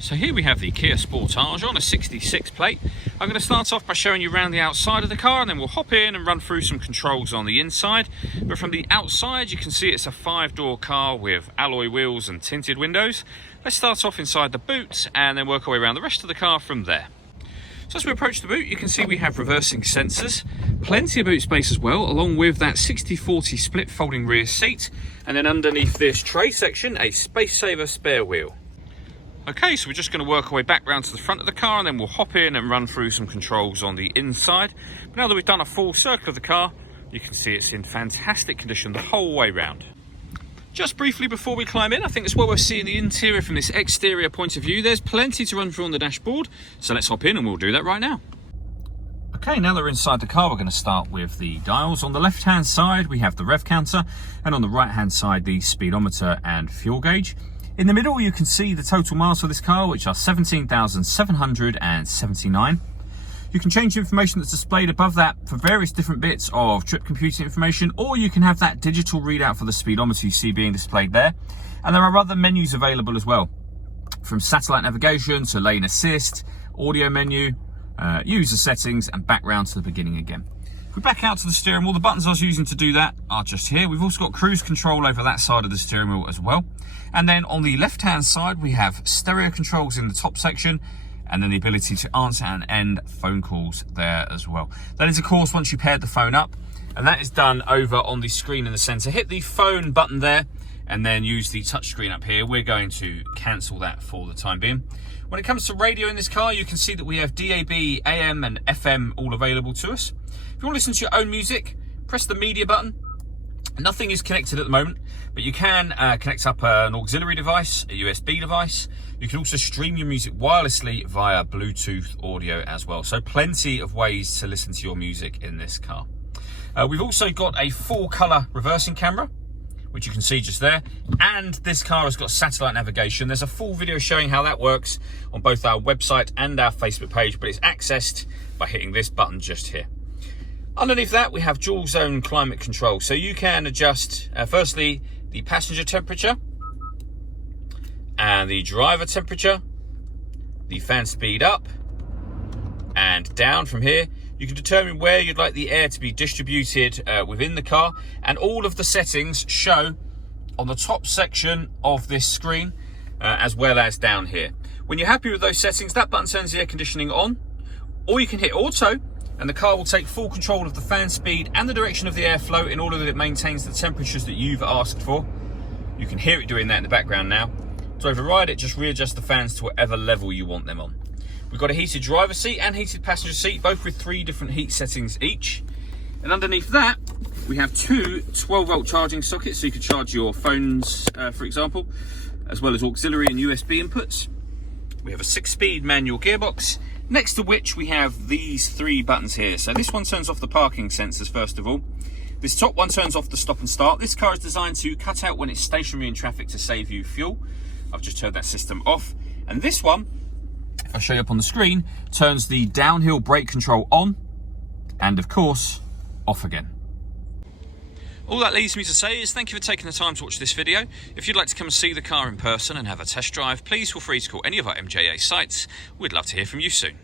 So here we have the Kia Sportage on a 66 plate. I'm going to start off by showing you around the outside of the car, and then we'll hop in and run through some controls on the inside. But from the outside you can see it's a 5-door car with alloy wheels and tinted windows. Let's start off inside the boot and then work our way around the rest of the car from there. So as we approach the boot, you can see we have reversing sensors, plenty of boot space as well, along with that 60/40 split folding rear seat, and then underneath this tray section a space saver spare wheel. Okay, so we're just going to work our way back round to the front of the car, and then we'll hop in and run through some controls on the inside. But now that we've done a full circle of the car, you can see it's in fantastic condition the whole way round. Just briefly before we climb in, I think it's well worth seeing the interior from this exterior point of view. There's plenty to run through on the dashboard, so let's hop in and we'll do that right now. Okay, now that we're inside the car, we're going to start with the dials. On the left-hand side, we have the rev counter, and on the right-hand side, the speedometer and fuel gauge. In the middle, you can see the total miles for this car, which are 17,779. You can change the information that's displayed above that for various different bits of trip computing information, or you can have that digital readout for the speedometer you see being displayed there. And there are other menus available as well, from satellite navigation to lane assist, audio menu, user settings, and back round to the beginning again. If we back out to the steering wheel, the buttons I was using to do that are just here. We've also got cruise control over that side of the steering wheel as well. And then on the left-hand side, we have stereo controls in the top section, and then the ability to answer and end phone calls there as well. That is, of course, once you paired the phone up, and that is done over on the screen in the center. Hit the phone button there, and then use the touch screen up here. We're going to cancel that for the time being. When it comes to radio in this car, you can see that we have DAB, AM, and FM all available to us. If you want to listen to your own music, press the media button. Nothing is connected at the moment, but you can connect up an auxiliary device, a USB device. You can also stream your music wirelessly via Bluetooth audio as well. So plenty of ways to listen to your music in this car. We've also got a full color reversing camera, which you can see just there. And this car has got satellite navigation. There's a full video showing how that works on both our website and our Facebook page, but it's accessed by hitting this button just here. Underneath that, we have dual zone climate control. So you can adjust, firstly, the passenger temperature and the driver temperature, the fan speed up and down from here. You can determine where you'd like the air to be distributed within the car, and all of the settings show on the top section of this screen, as well as down here. When you're happy with those settings, that button turns the air conditioning on, or you can hit auto, and the car will take full control of the fan speed and the direction of the airflow in order that it maintains the temperatures that you've asked for. You can hear it doing that in the background now. To override it, just readjust the fans to whatever level you want them on. We've got a heated driver's seat and heated passenger seat, both with 3 different heat settings each. And underneath that, we have 2 12-volt charging sockets, so you can charge your phones, for example, as well as auxiliary and USB inputs. We have a 6-speed manual gearbox, next to which we have these 3 buttons here. So this one turns off the parking sensors first of all. This top one turns off the stop and start. This car is designed to cut out when it's stationary in traffic to save you fuel. I've just turned that system off. And this one, if I show you up on the screen, turns the downhill brake control on and, of course, off again. All that leaves me to say is thank you for taking the time to watch this video. If you'd like to come and see the car in person and have a test drive, please feel free to call any of our MJA sites. We'd love to hear from you soon.